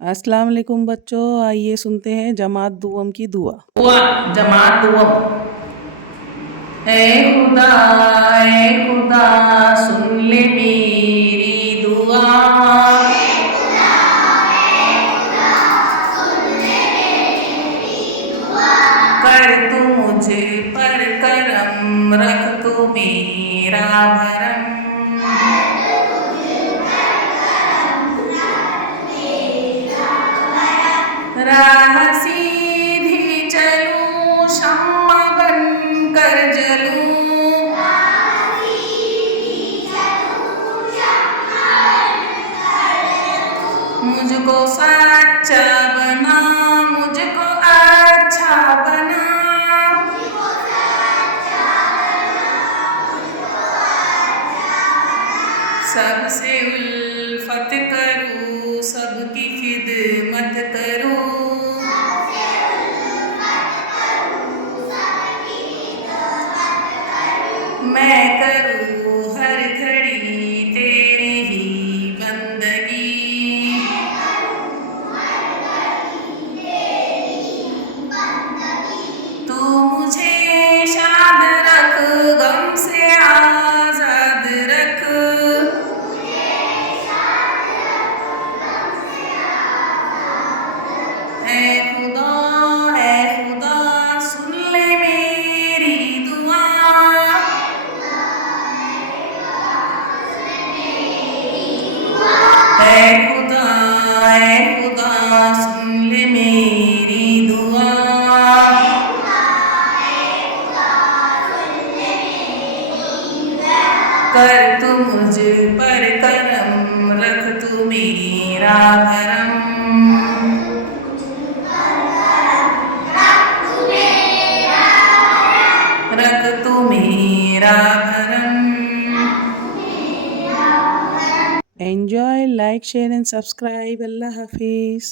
अस्सलाम वालेकुम बच्चों, आइए सुनते हैं जमात दुआम की दुआ। दुआ जमात दुआ। ए खुदा सुन ले मेरी दुआ। कर तू मुझे पर करम, रख तू मेरा भरम। राह सीधी चलूं, शम्मा बन कर जलूं। मुझको सच्चा बना, मुझको अच्छा बना। सबसे उल्फत करूं, सबकी खिदमत करूं। मैं करूं हर घड़ी तेरी ही बंदगी। तू मुझे शाद रख, गम से आजाद रख। ए खुदा सुन ले मेरी दुआ। ए खुदा सुन ले मेरी दुआ। कर तू मुझ पर करम, रख तू मेरा भरम। रख तू मेरा भरम। Enjoy, like, share and subscribe. Allah Hafiz.